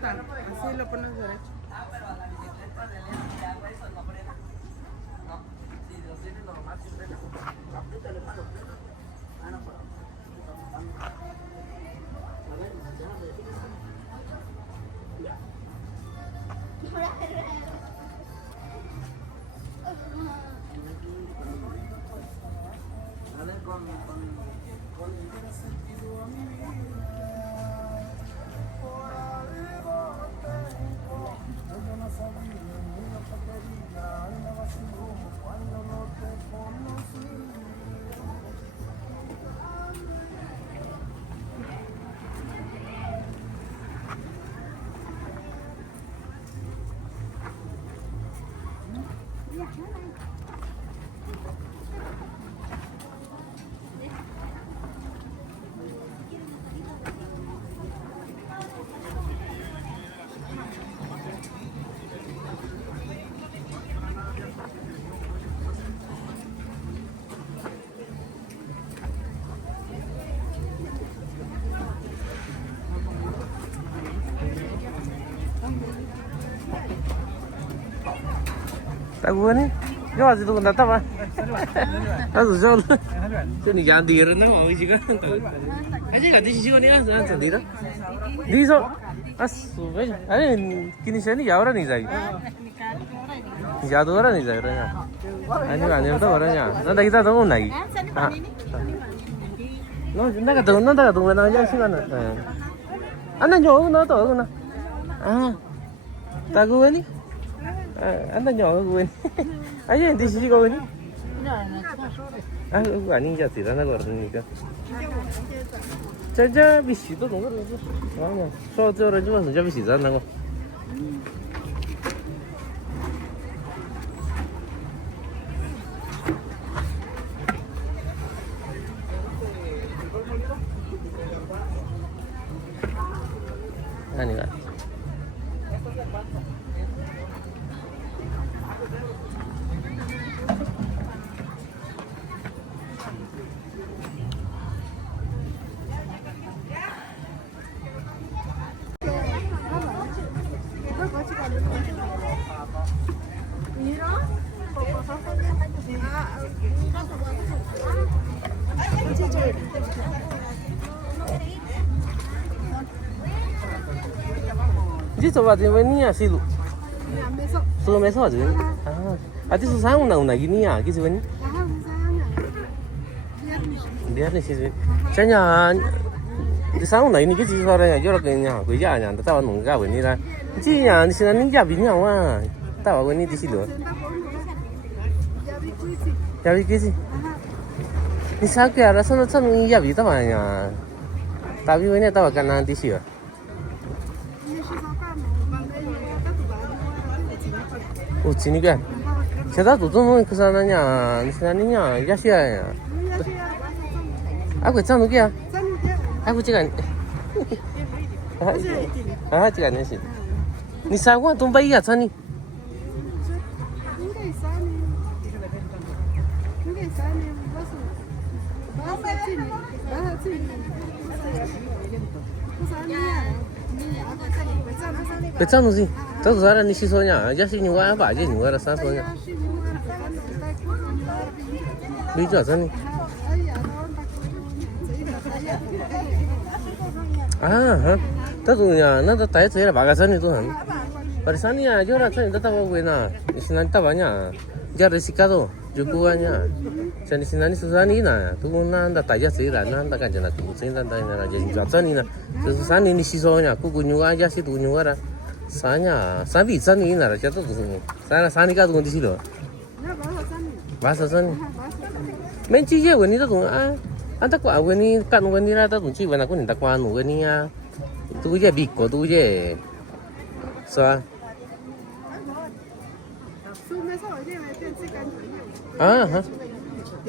cortan, así lo pones derecho. Tahu ni, jauh situ kan tak apa. Aduh jauh. Tu ni jangan dia rendah, awak juga. Aja kat di sini ni kan, jangan dia. Di so, sudah. Ada kini saya ni jauh orang ni saya. Jauh orang ni saya orangnya. Ani tu orangnya. Nanti kita tahu lagi. No, nanti kita tahu mana aja sih mana. Anda jauh mana tahu mana? Tahu ni? Anda nhỏ hơn quên. Ấy anh đi xí coi đi. Cái anh đi thì nó gọi là gì cơ? Chắc bị xí đúng rồi. Đó, so cho rồi chứ mà chắc bị xí ra đâu. Anh này. Ini coba ni ya silu. Sudah mesok aja. Ati susah una gini ya, gitu ni. Biar ni sih. Saya di sana ini gitu suaranya jorok kayaknya. Gue jangan tahu nunggu kau ni lah. Jadi ya di sini ni jadi nyawa. Tahu ni di situ. Jadi gitu. Ni sakit ada sana ni jadi tahu ya. Tapi ini tahu kan di sini. Oh sini kan? Saya tahu tu mau ke sananya, di sananya ya siapa? Aku cakap tu ya. Aku cakap. Cakap ni sih. Ni sahaja tu bayi ya sana ni. Betul tu sih. Tahu sekarang ni sisanya, aja sih nyuara apa aja nyuara sasanya. Bisa sana ni. Tahu ya, nanti tanya saya bagasan itu kan. Pada sana ya, jual sana tak tahu apa na. Di sini tak banyak. Jadi risiko tu, jukuannya. Jadi sini susah ni na. Tu nanti tanya saya, nanti kan jangan tu. Saya tanya aja jual sana ni na. Sana ni sisanya, aku nyuara aja sih tu nyuara. Sana, sana ni na, jatuh tu sini. Sana kan tu di sini. Bahasa sana. Menci je, ni tu anda kau awak ni kan awak ni rata tu cik, aku ni tak kuat awak ni ya. Tu je biko tu je. So.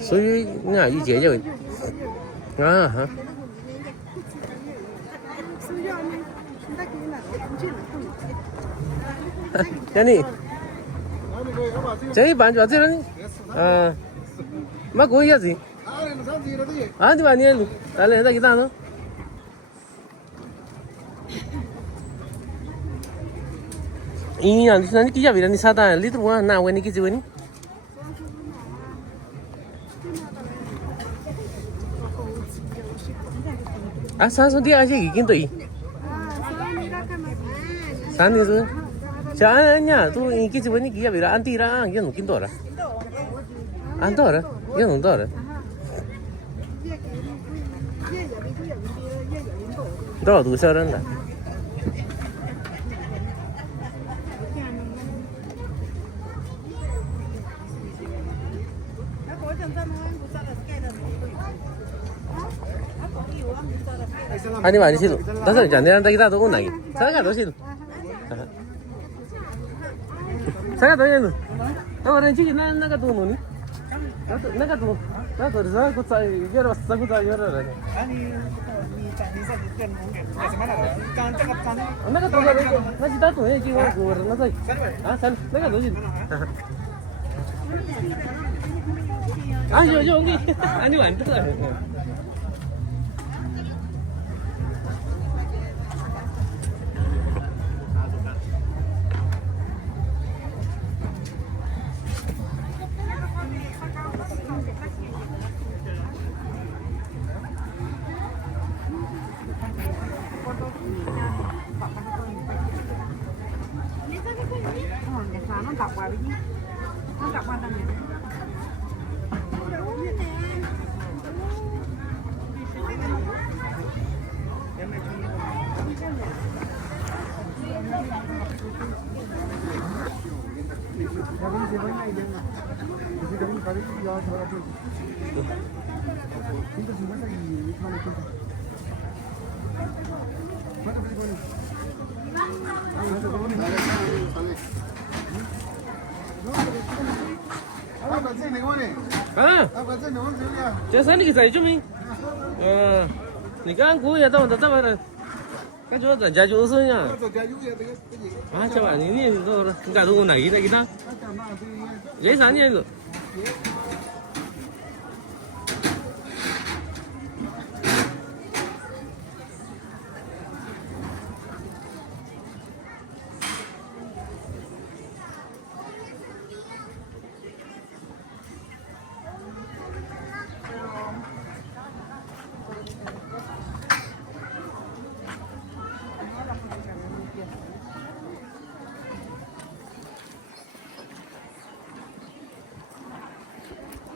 So ni ni je je. Jadi, jadi bantu aja ni. Mak kau iya sih. Di mana ni? Tali kita kita tu. 이야 니나니 기잡이라니 사다 리트로가 나 weni 기지 weni 아 산소 dia aja gigin tuh i san itu caranya tuh ini kici weni kia bira anti ra dia mungkin tuh orang anto orang dia nunggu orang tuh tuh seorang dah 아니 많이 싫어. 다섯 장 내한다 기다 도 오나기. 사가 더 싫어. 사가 더 싫어. 나 원래 지금 나가 도 노니. 나가 도. 나도 저 고사 여러 사고자 여러. 아니 이사 된 공개 마지막에 깐짝깐 나가 도 가래. 나 지다 또 해. 지금 그거 나 사이. 아, 산 나가 더 싫어. 아, 여기. 아니 완전. nó đọc vào đi, nó đọc vào đây này. 아, 저 산이 잘 좀. 니가 구야 또 더 잡아라. 가져 다 자주 오서냐. 아, 저 아니니 너 그러니까 누구 나기다 기다. 얘 산이야 이거.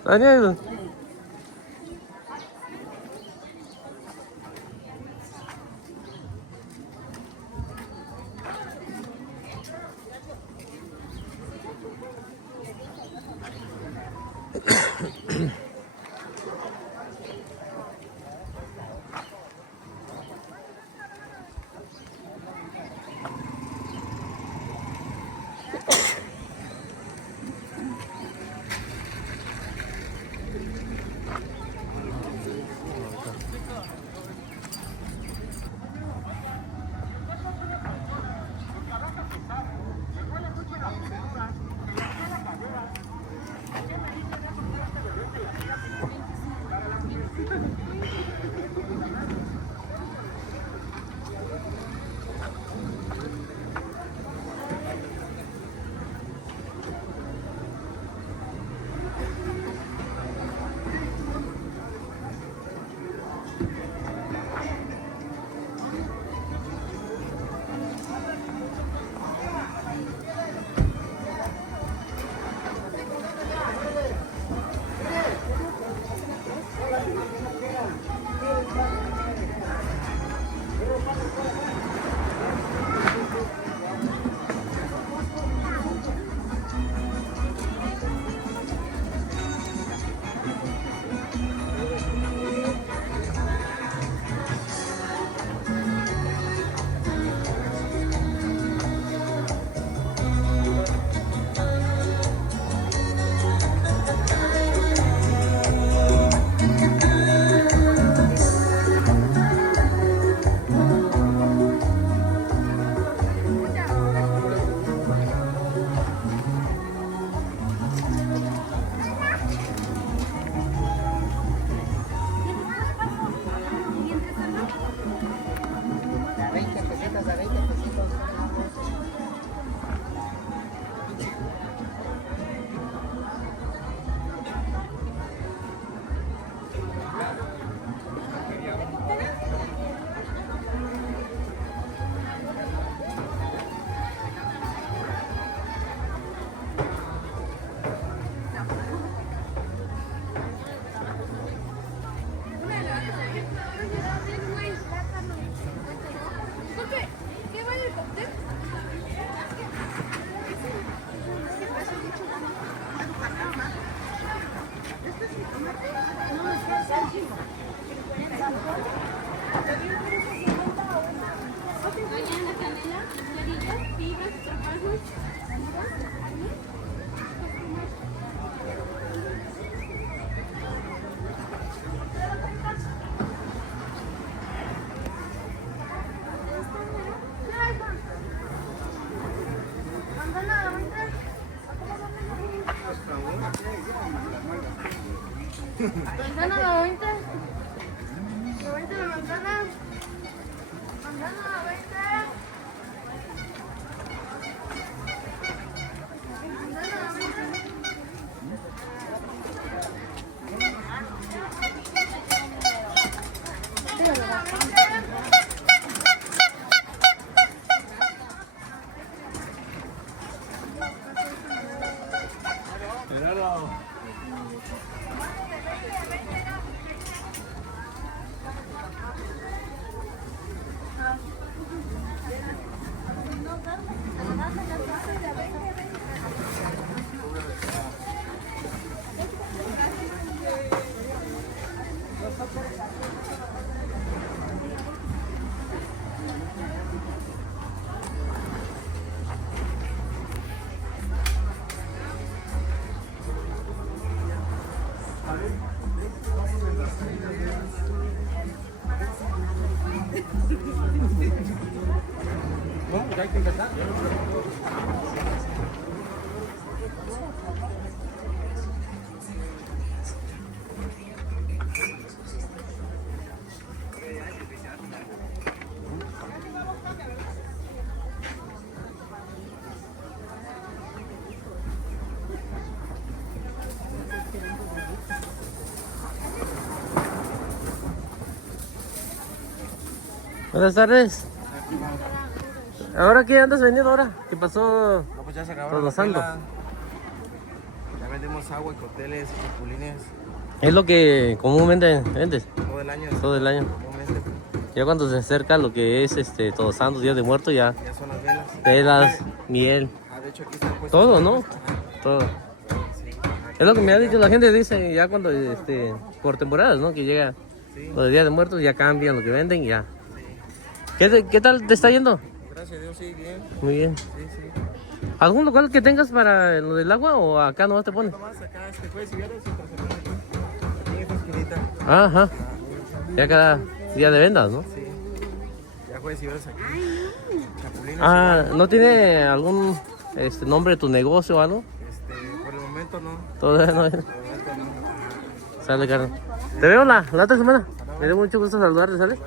아니야 이거. Manzana a 20. 20 la manzana. Manzana a 20. Manzana a 20. hay que empezar. Buenas tardes. ¿Ahora qué andas vendiendo ahora? ¿Qué pasó? No, pues ya se acabó Todo la santo. pela. Ya vendemos agua y cócteles y chapulines Es lo que comúnmente vendes todo el año. todo el año. Comúnmente Ya cuando se acerca lo que es Todos Santos, Día de Muertos, ya ya son las velas. velas, miel, Ah, de hecho aquí están puestas. todo, ¿no? Todo. Es lo que me ha dicho la gente, dice ya cuando por temporadas, ¿no? Que llega Sí. lo del Día de Muertos, ya cambian lo que venden y ya. ¿Qué tal te está yendo? Gracias a Dios, sí, bien. Muy bien. Sí, sí. ¿Algún local que tengas para lo del agua o acá nomás te pones? Nomás acá, jueves y viernes, siempre se pone aquí en esta esquinita. Ajá. Ya cada día de vendas, ¿no? Sí. Ya jueves y viernes aquí. Chapulines. Ah, igual. ¿no tiene algún nombre de tu negocio o algo? Por el momento no. Todavía no. Por el momento no. Sale, carnal. Te veo la otra semana. Me dio mucho gusto saludarte, ¿sale?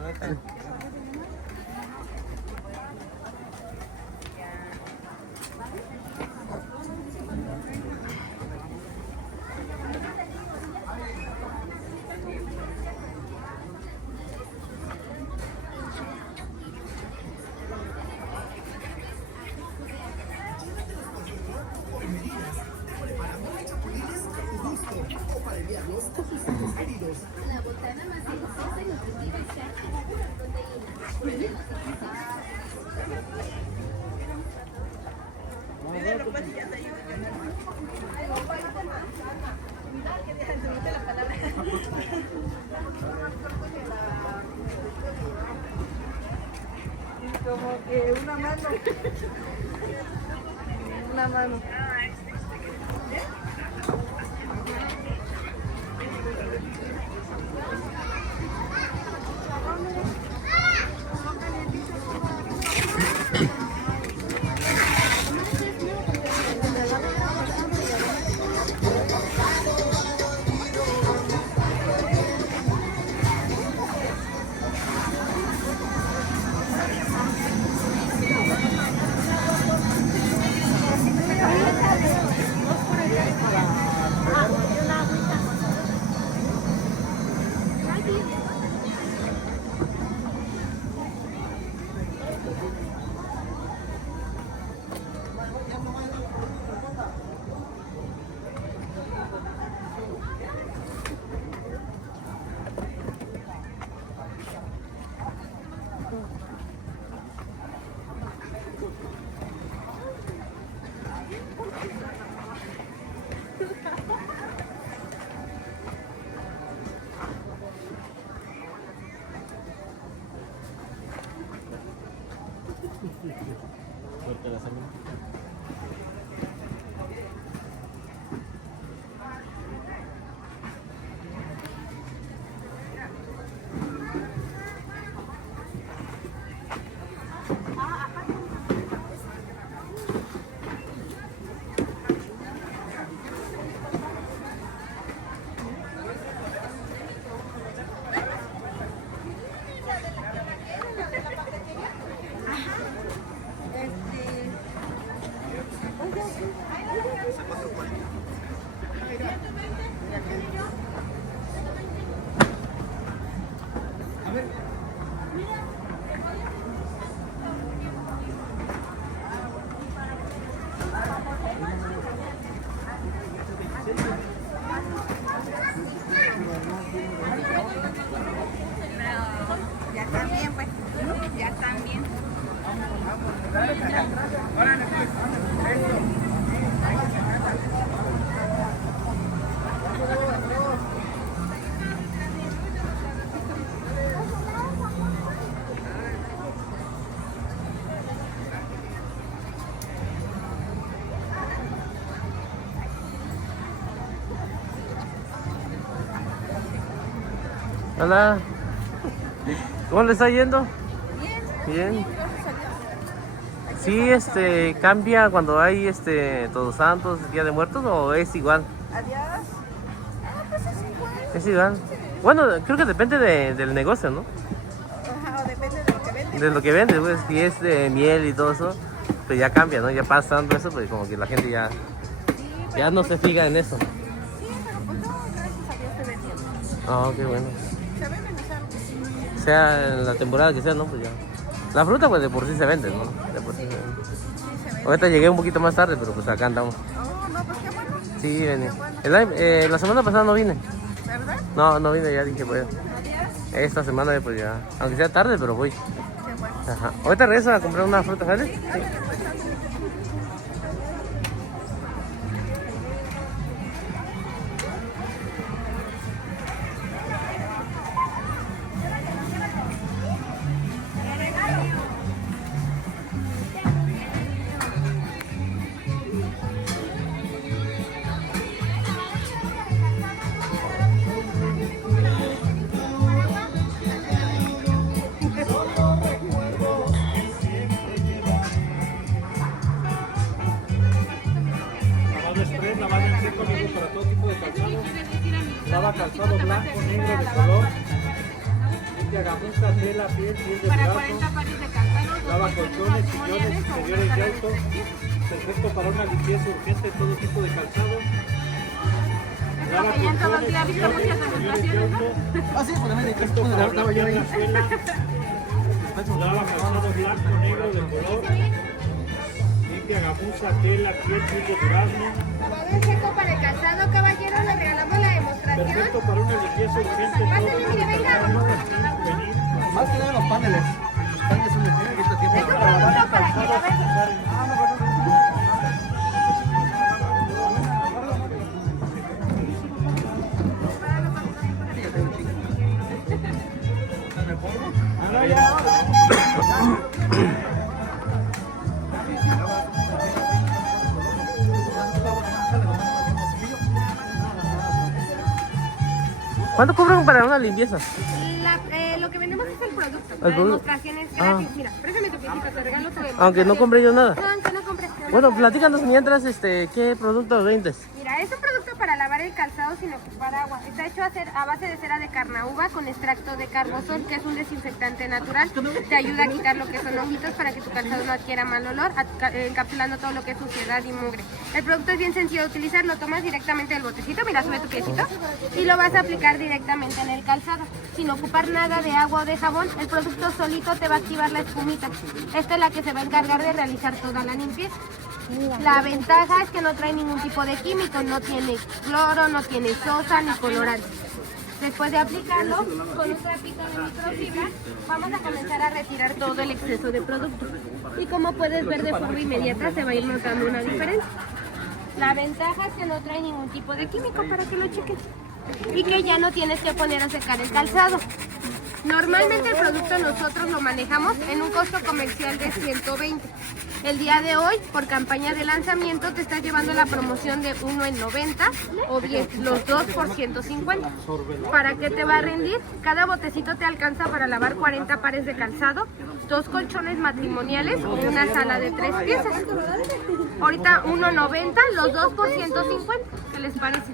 Como que una mano. Una mano. Hola. ¿Cómo le está yendo? Bien. Bien. Gracias a Dios. Sí, cambia cuando hay Todos Santos, Día de Muertos, o es igual. Adiós. Pues es igual. Es igual. Bueno, creo que depende del negocio, ¿no? Ajá, o depende de lo que venden. De lo que vende, pues, si es de miel y todo eso, pues ya cambia, ¿no? Ya pasando eso, pues como que la gente ya, ya no se fija en eso. Sí, pero pues no, gracias a Dios se vendiendo. Ah, qué bueno. Se venden, o sea, sí. Sea en la temporada que sea, ¿no? Pues ya. La fruta, pues de por sí se vende, ¿no? De por sí se vende. Sí, se vende. Ahorita llegué un poquito más tarde, pero pues acá andamos. Oh, no, pues qué bueno. Sí, vení. La semana pasada no vine. ¿Verdad? No vine, ya dije, pues. Adiós. Esta semana, pues ya. Aunque sea tarde, pero voy. Qué bueno. Ajá. Ahorita regreso a comprar una fruta, ¿sale? Sí. Lavado express, lavado en seco, libre para todo tipo de calzado. Lava calzado blanco, negro de color. Limpia gamuza, tela, piel de Para brazo. 40 pares de calzados, Lava dos colchones, matrimoniales sillones, o exteriores una de sala de auto. 3 pies. Perfecto para una limpieza urgente, todo tipo de calzado. Es lo que ya en todo el día he visto muchas demostraciones, ¿no? Ah, sí, pues también Perfecto para estaba yo ahí. la suela. Lava calzado blanco, negro de color. Limpia gamuza, tela, piel de durazno. Lavado en seco para el calzado, caballero, le regalamos la demostración. Perfecto para una limpieza urgente, todo Pásale, tipo mire, de venga. calzado. Venir. Más que nada los paneles. Los paneles son de tiene que estar tiempo. Es un producto para que lo vean. ¿Cuánto cobran para una limpieza? Lo que vendemos es el producto. ¿El La producto? demostración es gratis. Mira, préstame tu piecito, te regalo tu demostración. Aunque no compré yo nada. No, aunque no compres. Bueno, platícanos mientras, ¿qué producto vendes? Mira, es un producto para lavar el calzado sin ocupar agua. Está hecho a base de cera de carnauba con extracto de carbosol, que es un desinfectante natural. Te ayuda a quitar lo que son hojitos para que tu calzado no adquiera mal olor, encapsulando todo lo que es suciedad y mugre. El producto es bien sencillo de utilizar, lo tomas directamente del botecito, mira, sube tu piecito, y lo vas a aplicar directamente en el calzado, sin ocupar nada de agua o de jabón. El producto solito te va a activar la espumita. Esta es la que se va a encargar de realizar toda la limpieza. La ventaja es que no trae ningún tipo de químico, no tiene cloro, no tiene sosa ni colorante. Después de aplicarlo con un trapito de microfibra, vamos a comenzar a retirar todo el exceso de producto. Y como puedes ver de forma inmediata se va a ir notando una diferencia. La ventaja es que no trae ningún tipo de químico para que lo cheques. Y que ya no tienes que poner a secar el calzado. Normalmente el producto nosotros lo manejamos en un costo comercial de 120. El día de hoy, por campaña de lanzamiento, te estás llevando la promoción de 1 en 90 o bien los dos por 150. ¿Para qué te va a rendir? Cada botecito te alcanza para lavar 40 pares de calzado, 2 colchones matrimoniales o una sala de 3 piezas. Ahorita 1.90, los dos por 150. ¿Qué les parece?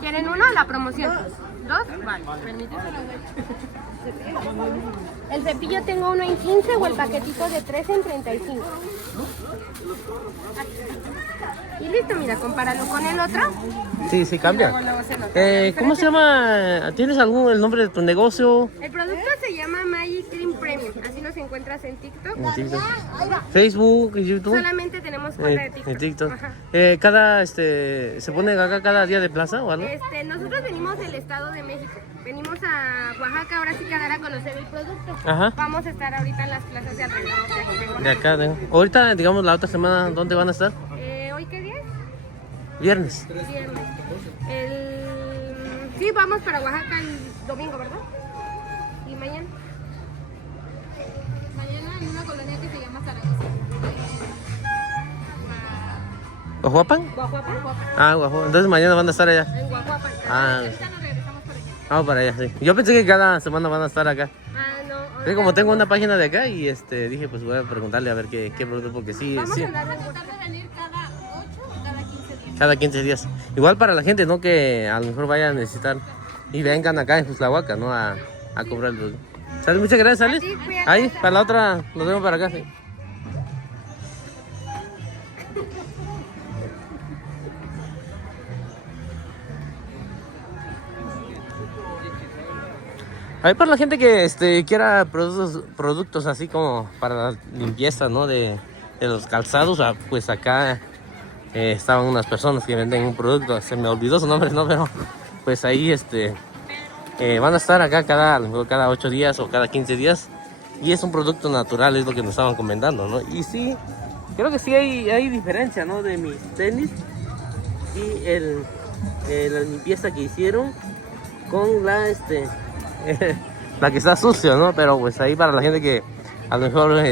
¿Quieren uno? La promoción. ¿Dos? Vale, permíteme. El cepillo tengo uno en 15 o el paquetito de 3 en 35. Y listo, mira, compáralo con el otro. Sí, sí, cambia. ¿Cómo se llama? ¿Tienes el nombre de tu negocio? El producto se llama Magic Cream Premium. Así nos encuentras en TikTok. En TikTok. Facebook, en YouTube. Solamente tenemos cuenta de TikTok. En TikTok. Ajá. ¿Se pone acá cada día de plaza o algo? Nosotros venimos del Estado de México. Venimos a Oaxaca ahora sí que a dar a conocer el producto. Ajá. Vamos a estar ahorita en las plazas de alrededor de aquí de Oaxaca. De acá, ahorita, digamos, la otra semana, ¿dónde van a estar? ¿Hoy qué día es? Viernes. Viernes. Sí, vamos para Oaxaca el domingo, ¿verdad? ¿Y mañana? Mañana en una colonia que se llama Zaragoza. ¿Guajuapan? ¿Guajuapan? Ah, Guajuapan. Entonces mañana van a estar allá. En Guajuapan. Ah. Ahorita nos regresamos por allá. Vamos para allá, sí. Yo pensé que cada semana van a estar acá. Ah, no. Sí, como tengo una página de acá y dije, pues voy a preguntarle a ver qué producto, porque sí, Vamos sí. a hablar de venir cada 8 o cada 15 días. Cada 15 días. Igual para la gente, ¿no? Que a lo mejor vayan a necesitar y vengan acá en Xuxtlahuaca, ¿no? A cobrar el... ¿Sale? Muchas gracias, ¿sale? Sí, cuídate. Ahí, para la otra, nos vemos para acá, sí. Ahí para la gente que quiera productos así como para la limpieza, ¿no? De los calzados, pues acá estaban unas personas que venden un producto, se me olvidó su nombre, ¿no? Pero pues ahí van a estar acá cada 8 días o cada 15 días. Y es un producto natural, es lo que nos estaban comentando, ¿no? Y sí, creo que sí hay diferencia, ¿no? De mis tenis y la limpieza que hicieron con la la que está sucia, ¿no? Pero pues ahí para la gente que a lo mejor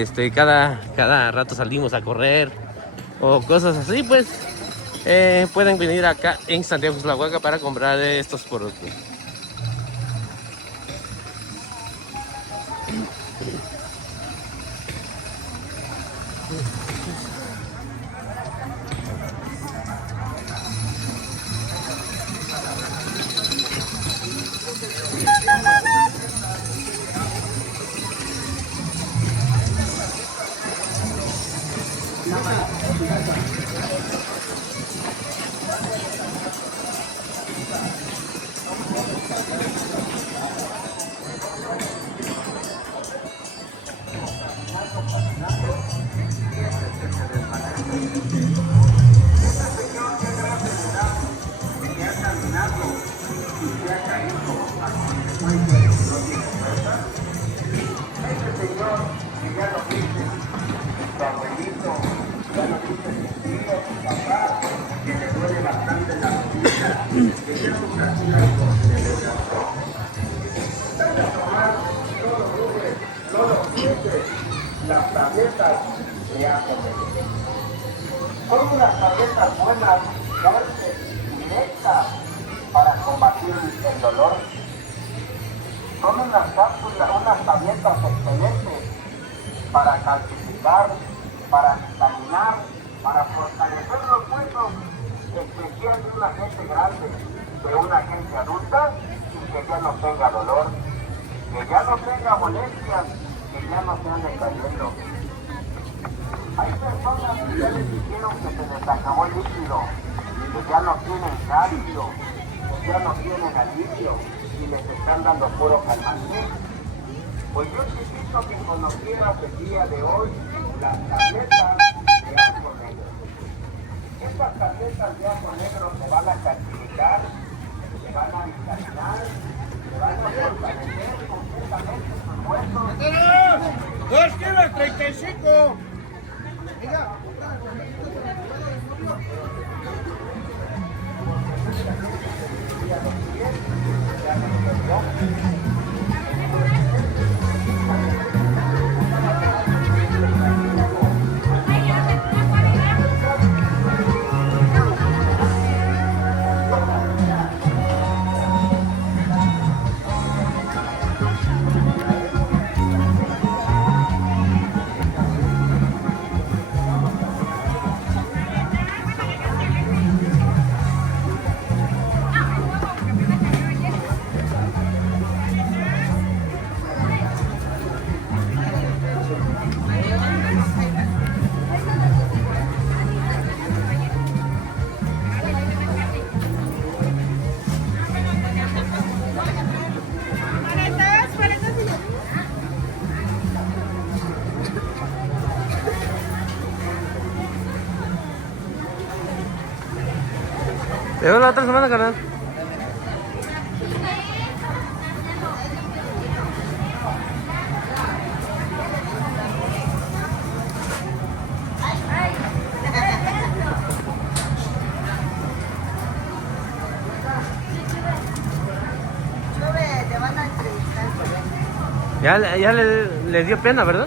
cada rato salimos a correr o cosas así, pues pueden venir acá en Santiago Xuxtlahuaca para comprar estos productos. Las tabletas de ajo negro. Son unas tabletas buenas, fuertes, directas para combatir el dolor. Son unas cápsulas, unas tabletas excelentes para calcificar, para vitaminar, para fortalecer los huesos, especial de una gente grande, de una gente adulta, y que ya no tenga dolor, que ya no tenga molestias, que ya no se ande cayendo. Hay personas que ya les dijeron que se les acabó el líquido, que ya no tienen calcio, que ya no tienen alivio y les están dando puro calmante. Pues yo te invito que conocieras el día de hoy las tabletas de ajo negro. Estas tabletas de ajo negro te van a calcificar, te van a vitaminar, te van a fortalecer completamente tus huesos. 2 kilos 35. Te veo la otra semana, carnal. Ya le dio pena, ¿verdad?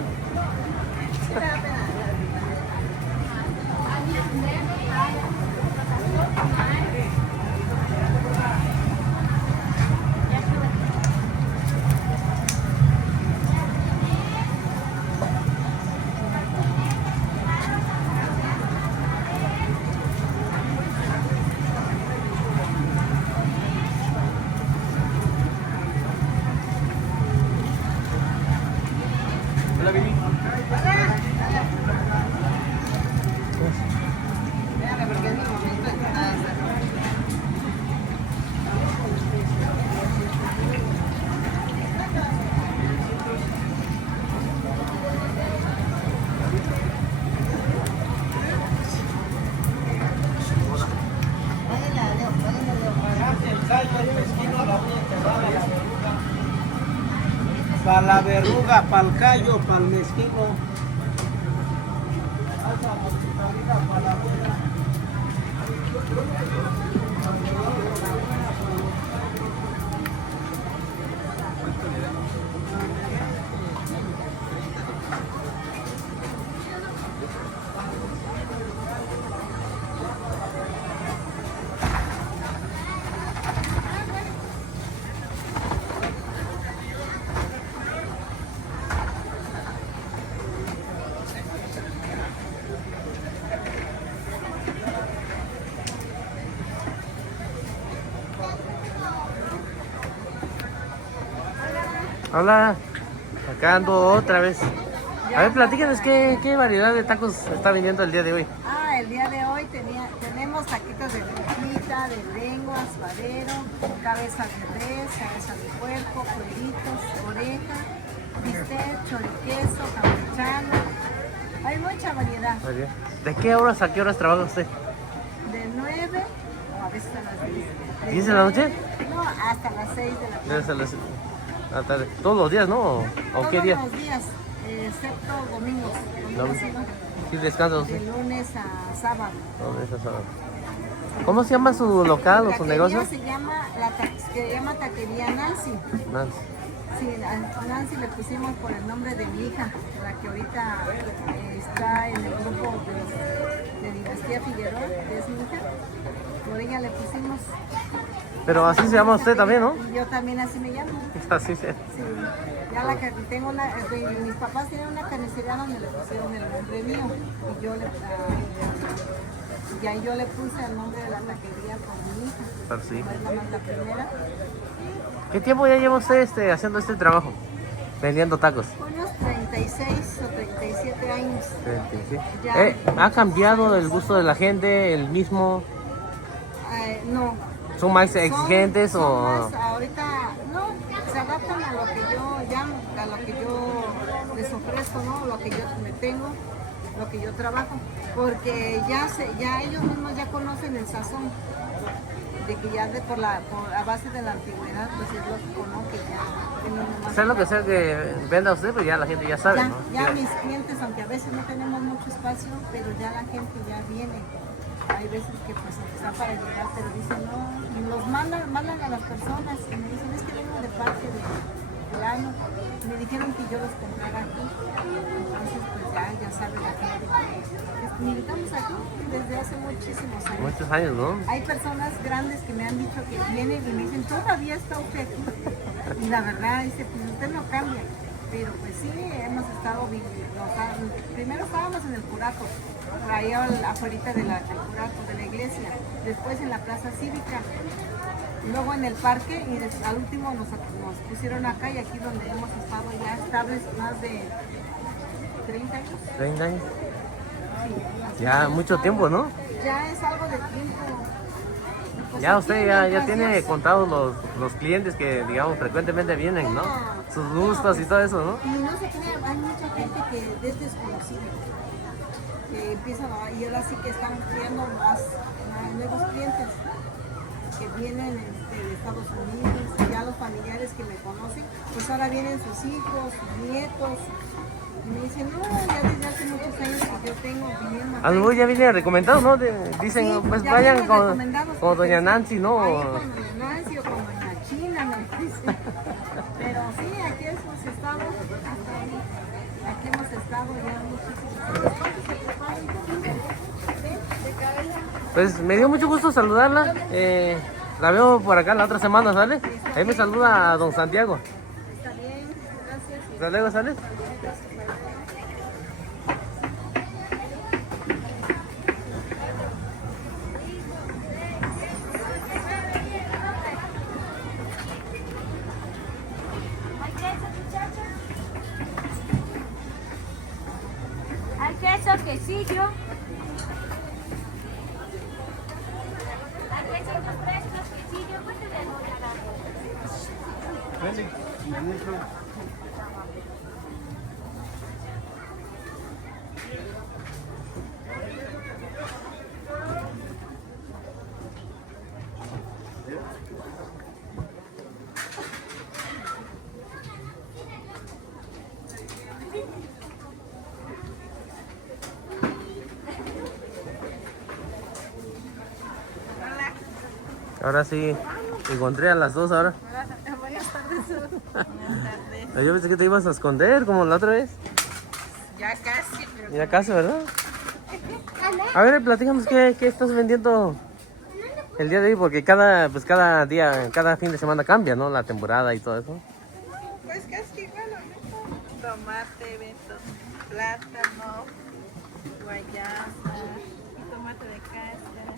la verruga, para el callo, para el mezquino. Salsa moscardina para la abuela. Hola, acá ando otra vez. A ver, platícanos qué variedad de tacos está vendiendo el día de hoy. El día de hoy tenemos taquitos de frutita, de lengua, suadero, cabeza de res, cabeza de puerco, cueritos, oreja, bistec, choriqueso, campechano. Hay mucha variedad. ¿De qué horas a qué horas trabaja usted? De 9 o a veces a las 10. ¿10 de la noche? No, hasta las 6 de la tarde. Desde la tarde. Todos los días, ¿no? ¿O qué día? Todos los días, excepto domingos. Domingos. Sí, ¿no? Sí, descansa De usted. lunes a sábado. ¿Cómo se llama su local o su negocio? Se llama Taquería Nancy. Nancy. Sí, a Nancy le pusimos por el nombre de mi hija, la que ahorita está en el grupo de Dinastía Figueroa, que es mi hija. Por ella le pusimos. Pero así se llama usted también, ¿no? Y yo también así me llamo. Así se. Sí. Ya la que tengo mis papás tienen una carnicería donde le pusieron el nombre mío. Y yo yo le puse el nombre de la taquería por mi hija. Sí. Es la primera. ¿Qué tiempo ya lleva usted haciendo este trabajo? Vendiendo tacos. Unos 36 o 37 años. Sí. Ya. ¿Ha cambiado el gusto de la gente, el mismo? No. ¿Son más exigentes son o...? más, ahorita no, se adaptan a lo que yo les ofrezco, ¿no? Lo que yo me tengo, lo que yo trabajo, porque ya ellos mismos ya conocen el sazón, de que ya a base de la antigüedad, pues es lógico, ¿no? Que ya tienen más. Sea lo que sea que venda usted, pues ya la gente ya sabe, ¿no? Ya mis clientes, aunque a veces no tenemos mucho espacio, pero ya la gente ya viene. Hay veces que pues están para llegar, pero dicen no, los mandan a las personas y me dicen es que vengo de parte de fulano, me dijeron que yo los comprara aquí, entonces pues ya sabe la gente que militamos aquí desde hace muchísimos años. Muchos años, ¿no? Hay personas grandes que me han dicho que vienen y me dicen todavía está usted aquí, y la verdad dice pues usted no cambia. Pero pues sí, hemos estado primero estábamos en el Curato, por ahí afuera del Curato, de la iglesia, después en la plaza cívica, luego en el parque y al último nos pusieron acá y aquí donde hemos estado ya estables más de 30 años. 30 años. Sí, Ya mucho tiempo, ¿no? Ya es algo de tiempo. Pues Ya aquí, usted ya mientras tiene Dios- contados los clientes que, digamos, frecuentemente vienen, ¿no? Sus gustos y todo eso, ¿no? Y no se crea, hay mucha gente que es desconocida, que empiezan y ahora sí que están creando más nuevos clientes que vienen de Estados Unidos, y ya los familiares que me conocen, pues ahora vienen sus hijos, sus nietos, y me dicen, no, ya desde hace muchos años que yo tengo viniendo acá. Algo ya viene recomendado, ¿no? Dicen, Sí, pues ya vayan vienen con recomendados, doña porque Nancy, ¿no? ahí con doña Nancy o con doña China, me dicen. Pero sí, aquí hemos estado, hasta ahí. Aquí hemos estado ya muchísimos años. Pues me dio mucho gusto saludarla. La veo por acá la otra semana, ¿sale? Ahí me saluda a don Santiago. Está bien, gracias. Hasta luego, ¿sale? Hay queso, quesillo. Hay queso frescos, quesillo. ¿Cuánto le voy a dar? Ahora sí, encontré a las dos ahora. Buenas tardes. Yo pensé que te ibas a esconder como la otra vez. Ya casi, pero Ya casi, ¿verdad? A ver, platícanos qué estás vendiendo el día de hoy, porque cada día, cada fin de semana cambia, ¿no? La temporada y todo eso. pues casi igual, ¿no? Tomate, vento, plátano, guayaba, tomate de cáscara,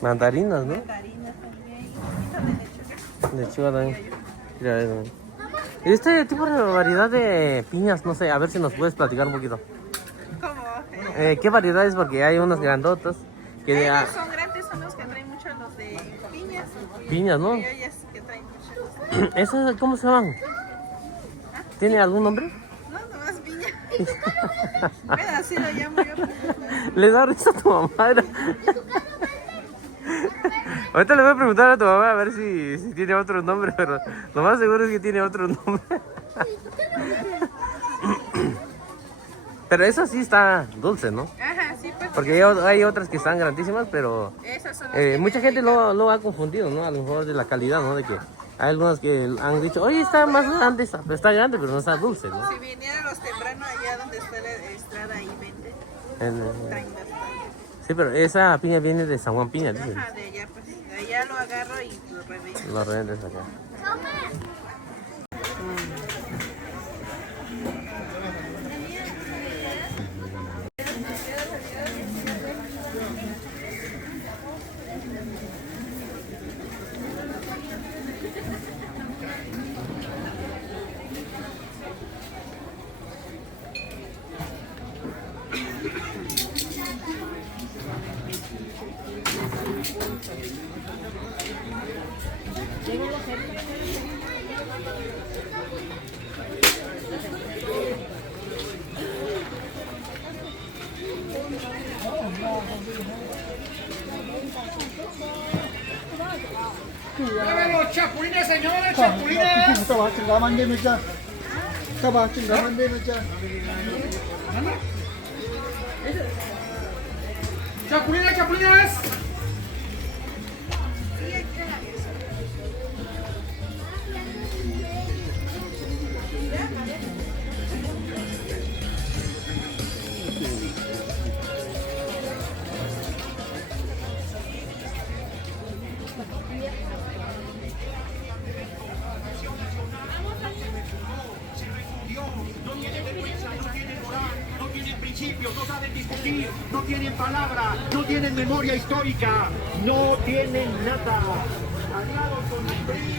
Mandarinas, ¿no? mandarinas también, y un poquito de lechuga. Lechuga también. Mira eso. Y este tipo de variedad de piñas, no sé, a ver si nos puedes platicar un poquito. ¿Cómo? ¿Qué variedades? Porque hay unas grandotas que de, Los son grandes, son los que traen mucho los de piñas. piñas, ¿no? Criollas que traen mucho. ¿Esas cómo se llaman? ¿Tiene algún nombre? No, nomás piña. Bueno, así lo llamo yo. Le da risa a tu mamá. Ahorita le voy a preguntar a tu mamá a ver si tiene otro nombre, pero lo más seguro es que tiene otro nombre. Pero esa sí está dulce, ¿no? Ajá, sí, pues. Porque hay otras que están grandísimas, pero Esas son las que mucha gente lo ha confundido, ¿no? A lo mejor de la calidad, ¿no? De que hay algunas que han dicho, oye, está más grande, está grande, pero no está dulce, ¿no? Si vinieran los tempranos allá donde suele estar ahí vende, En- traen bastante. sí, pero esa piña viene de San Juan Piña, dicen. Ajá, de allá, pues. De allá lo agarro y lo revendo. Los revendes acá. los chapulines, señores, chapulines. Chapulines, chapulines. No tienen vergüenza, no tienen moral, no tienen principios, no saben discutir, no tienen palabra, no tienen memoria histórica, no tienen nada. Aliados con el PRI,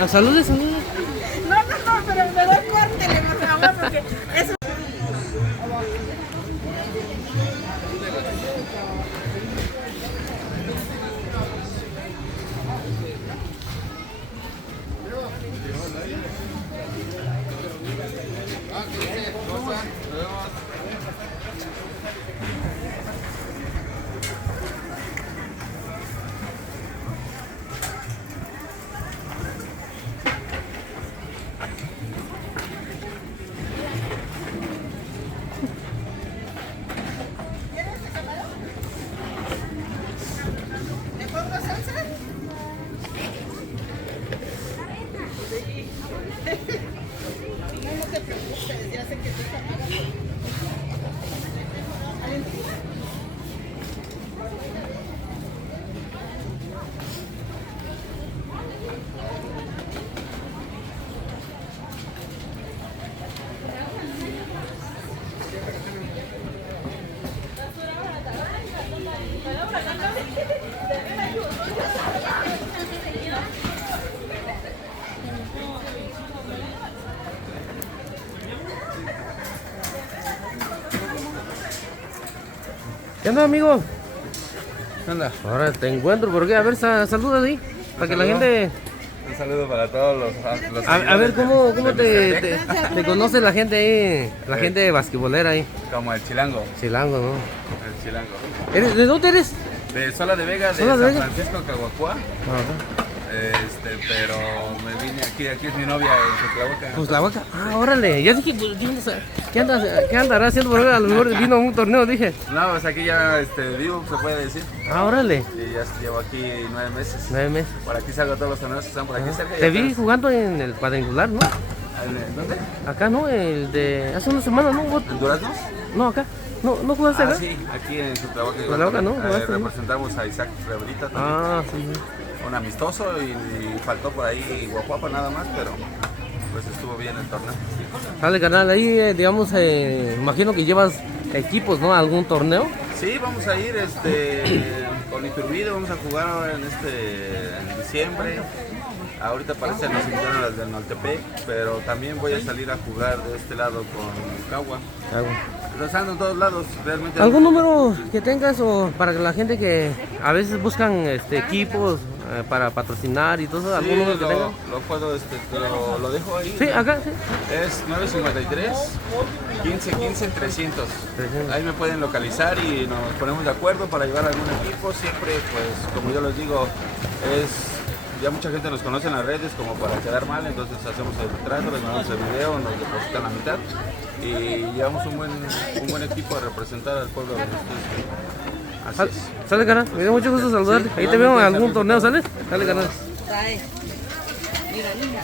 Ah, saludes, saludes. No, pero mejor córtele, por favor, porque eso. ¿Le pongo salsa? No te preocupes, ya sé que tú estás. ¿Qué onda, amigo? ¿Qué onda? Ahora te encuentro, ¿por qué? A ver, saluda ahí, para que la gente... Un saludo para todos los A ver, ¿cómo de te conoce la gente ahí? La gente basquetbolera ahí. Como el chilango. Chilango, ¿no? El chilango. ¿De dónde eres? De Sola de Vega, de Sola San de Vega. Francisco, Caguacuá. Pero me vine aquí es mi novia en Cuitlahuaca. Pues la vaca. Ah, órale. Ya dije, pues, ¿qué andará haciendo por ahí? A lo mejor vino a un torneo, dije. No, pues aquí ya vivo, se puede decir. Ah, órale. Y ya llevo aquí 9 meses. 9 meses. Por aquí salgo a todos los torneos que están por aquí cerca. y Te vi atrás. jugando en el cuadrangular, ¿no? ¿Dónde? Acá, ¿no? El de... Hace una semana, ¿no? ¿En Duraznos? No, acá. No jugaste acá. Sí, aquí en Cuitlahuaca. Cuitlahuaca, ¿no? Jugaste, ¿no? Representamos a Isaac Rebrita también. Ah, sí, sí. Un amistoso y faltó por ahí Guajuapa nada más, pero pues estuvo bien el torneo. Dale, canal, ahí, digamos, imagino que llevas equipos, ¿no? ¿A algún torneo? Sí, vamos a ir con Iturbide, vamos a jugar ahora en diciembre. Ahorita parece que nos invitaron a las del Noltepec, pero también voy a salir a jugar de este lado con Cagua. Los ando en todos lados, realmente. ¿Algún número que tengas o para la gente que a veces buscan equipos para patrocinar y todo eso? ¿Algún Sí, número que tengas? lo puedo, lo dejo ahí. Sí, acá, sí. Es 953 1515 300. Ahí me pueden localizar y nos ponemos de acuerdo para llevar algún equipo. Siempre, pues, como yo les digo, ya mucha gente nos conoce en las redes como para quedar mal, entonces hacemos el trato, les mandamos el video, nos depositan la mitad y llevamos un buen equipo a representar al pueblo de ustedes. Así es. Sale, canal, me dio mucho gusto saludarte. Ahí te veo en algún torneo, ¿sales? Dale, canal. Trae. Mira, mira.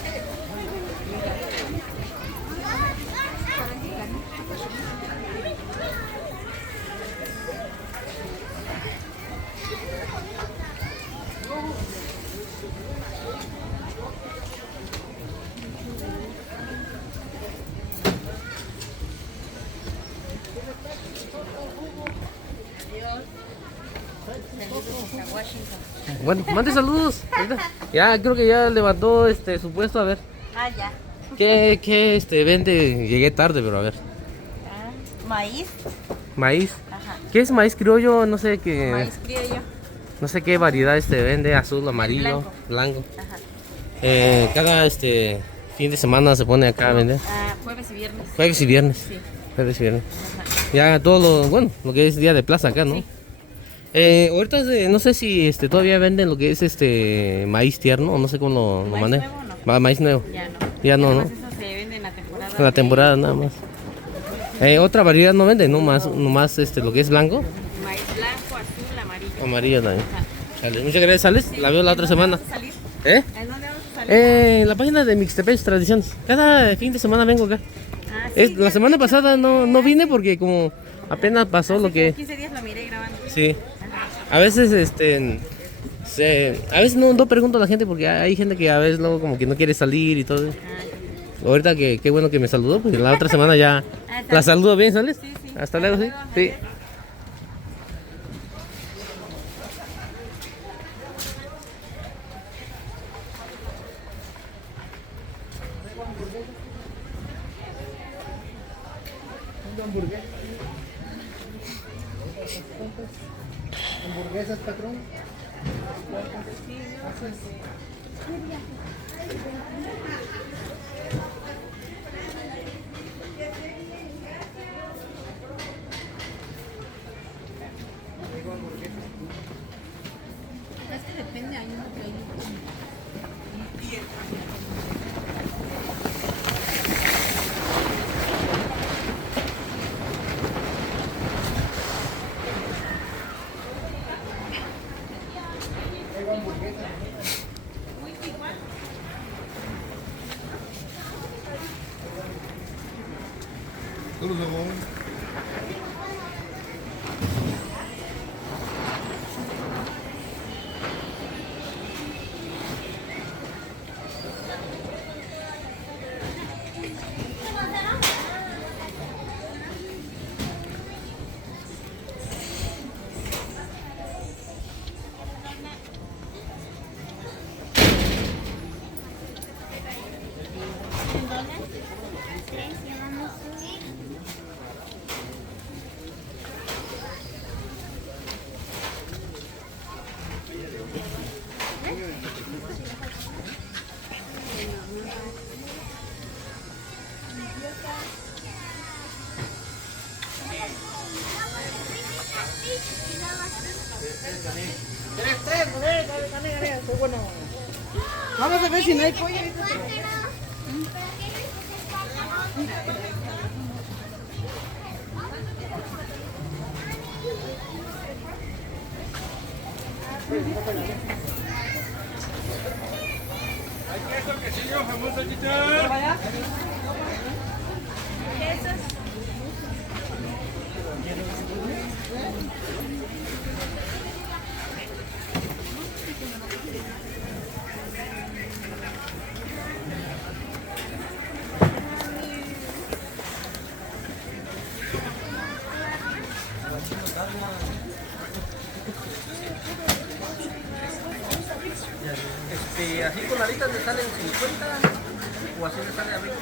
Bueno, mande saludos. Ahorita. Ya, creo que ya levantó su puesto, a ver. Ah, ya. ¿Qué vende? Llegué tarde, pero a ver. Maíz. Maíz. Ajá. ¿Qué es maíz criollo? No sé qué. Maíz criollo. No sé qué variedad vende, azul, amarillo, blanco. Ajá. Cada fin de semana se pone acá a vender. Jueves y viernes. Jueves y viernes. Sí. Jueves y viernes. Ajá. Ya todo lo que es día de plaza acá, ¿no? Sí. Ahorita no sé si todavía venden lo que es maíz tierno, o no sé cómo lo ¿Maíz manejan. nuevo Maíz nuevo. Ya no. Ya no, ¿no? Además, eso se vende en la temporada. En la temporada nada más. Otra variedad no vende, nomás lo que es blanco. Maíz blanco, azul, amarillo. Amarillo también. Ajá. Sale, muchas gracias, ¿sales? La veo la otra semana. ¿Vamos a salir? ¿Eh? ¿En dónde vamos a salir? En la página de Mixtepec Tradiciones. Cada fin de semana vengo acá. La semana pasada no vine porque como apenas pasó lo que... 15 días lo miré grabando. Sí. A veces, a veces no pregunto a la gente porque hay gente que a veces luego como que no quiere salir y todo. Ahorita que qué bueno que me saludó, porque la otra semana ya la saludo bien, ¿sales? Sí, sí. Hasta luego, sí. Sí. ¿Hamburguesas, patrón? Es que depende, hay uno que hay. Vamos a ver si no hay pollo. Así con la lista le salen 50 o así le sale a 20.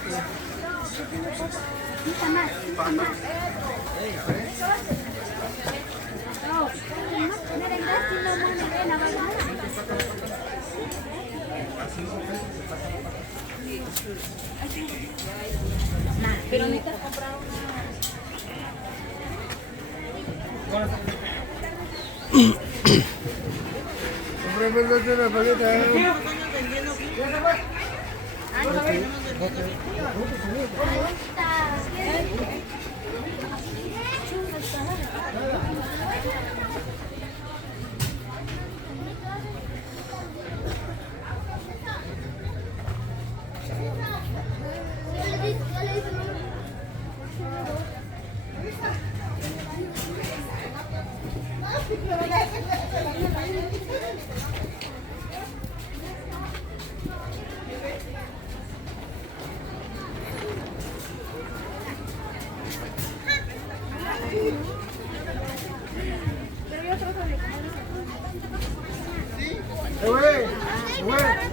Pero necesitas comprar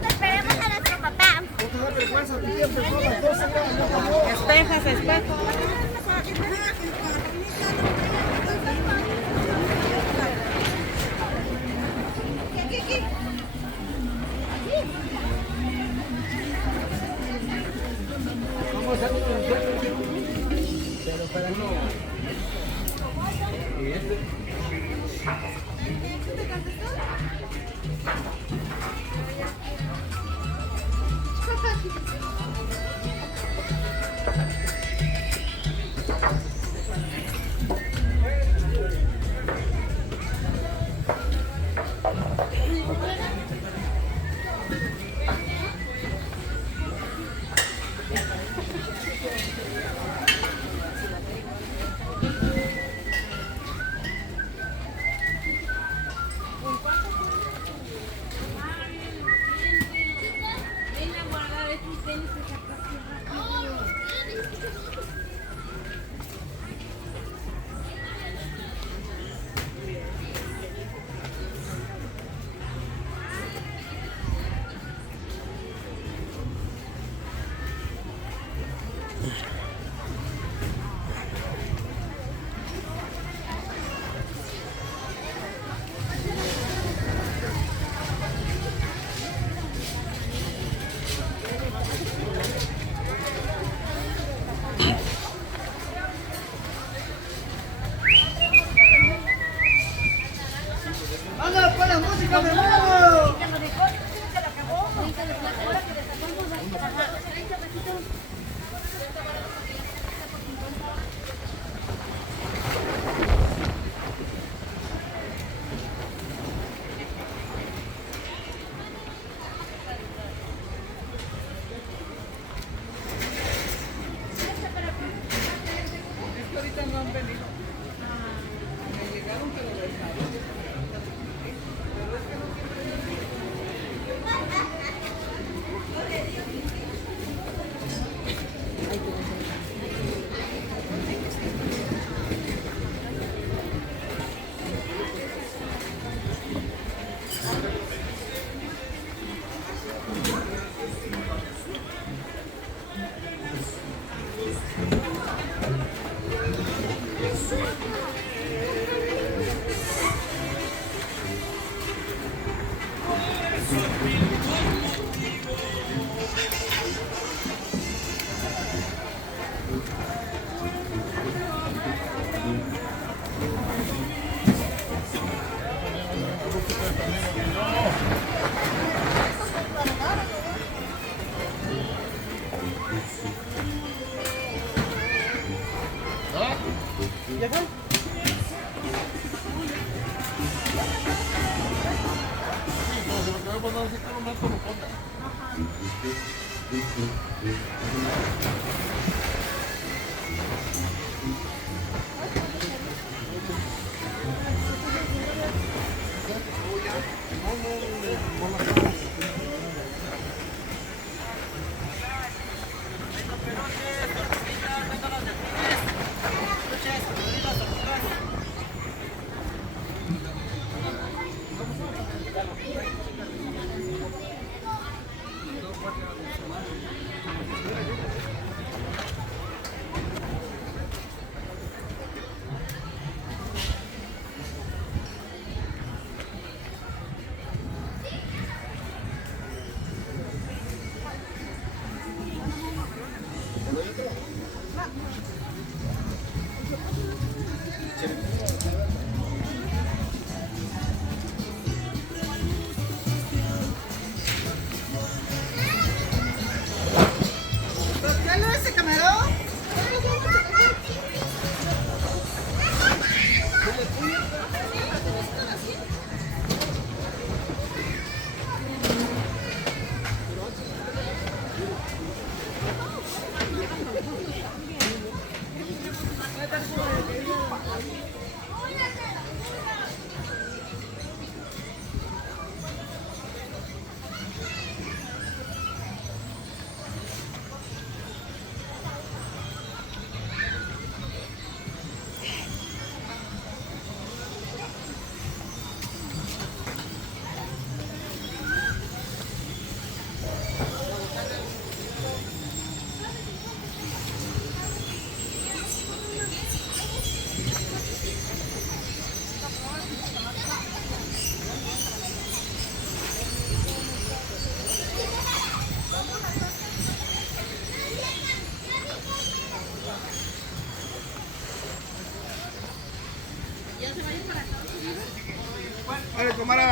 Esperemos a nuestro papá. espejos, espejos.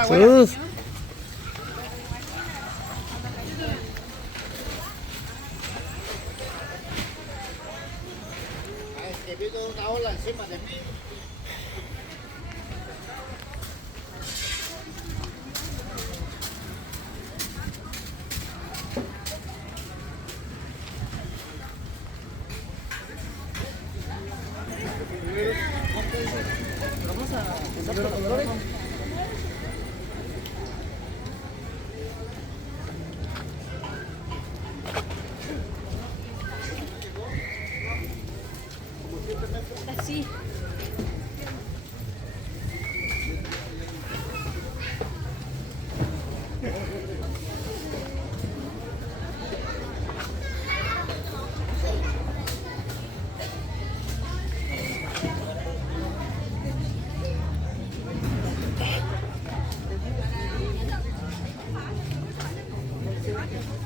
Sus. Que vino una ola encima de mí. Así.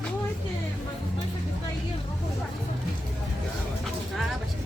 No, es que me gustó esa que está ahí, el rojo. Ah, vaya.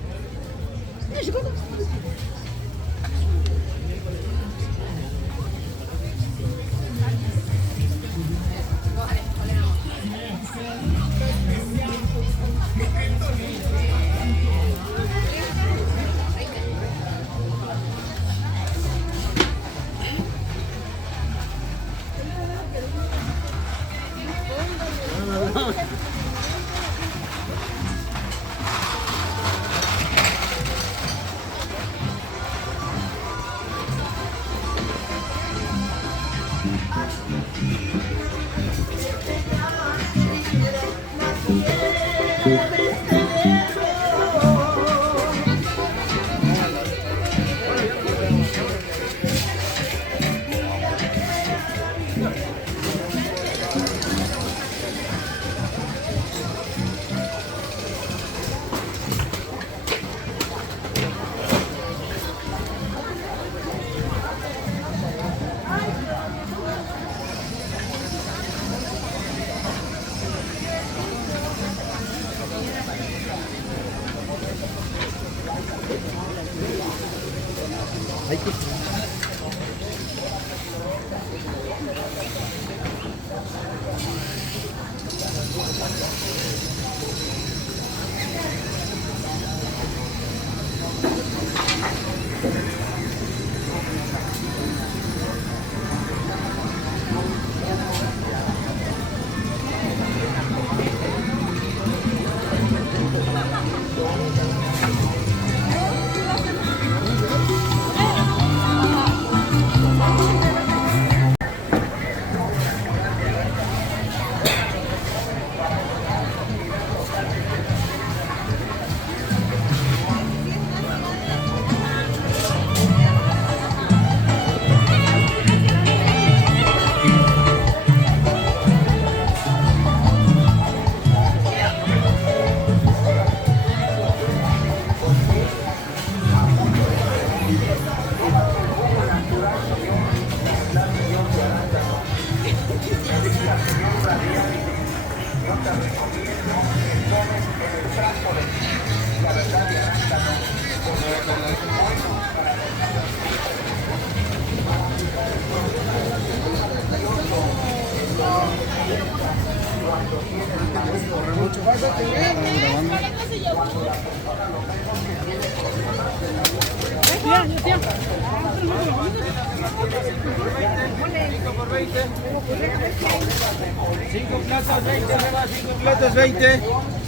Cinco platos 20, 5 platos 20,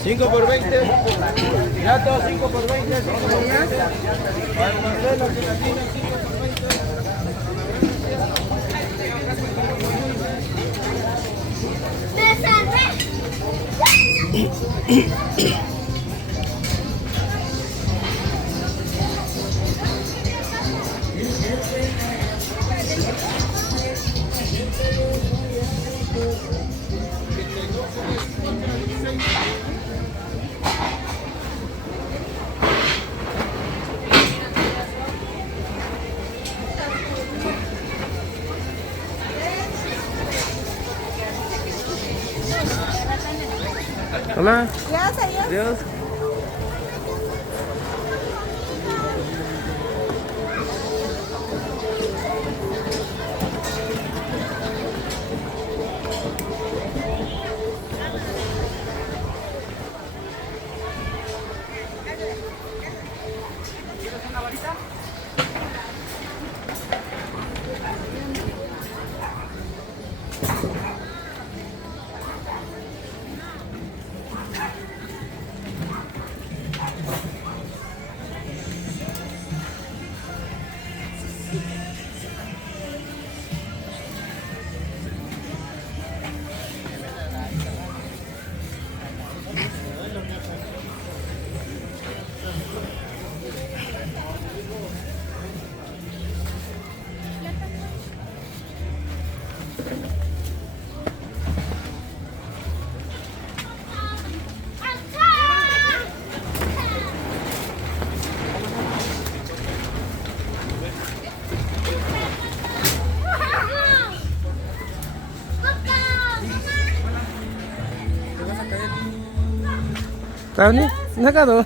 5 por 20, gato 5 por 20, 5 por 20, para Marcelo que la tiene 5 por 20. Hola. Gracias. Adiós. Tao ni, nakano?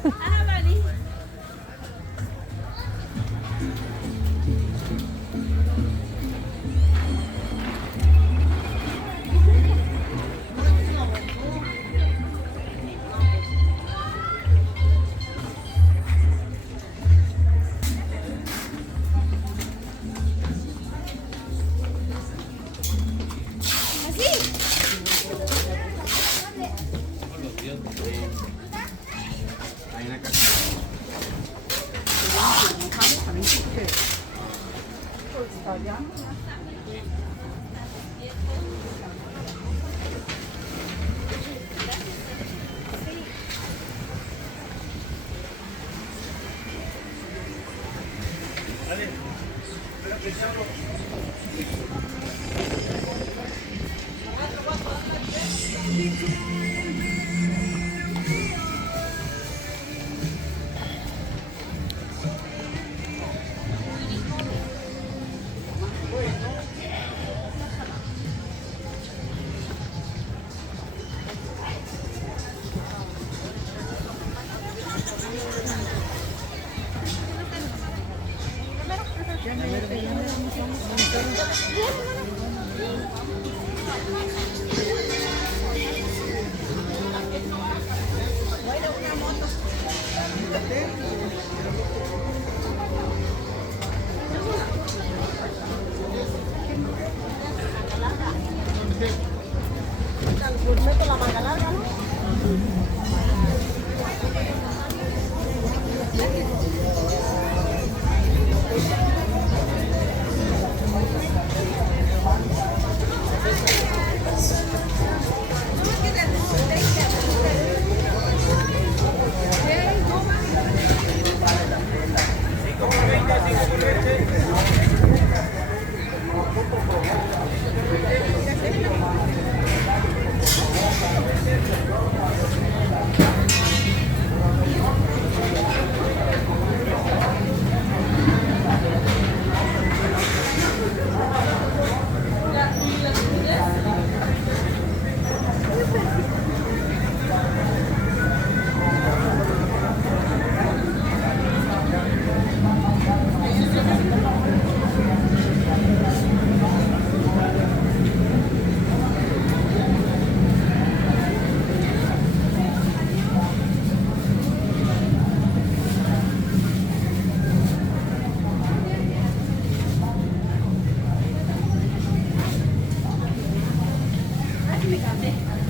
Mecate.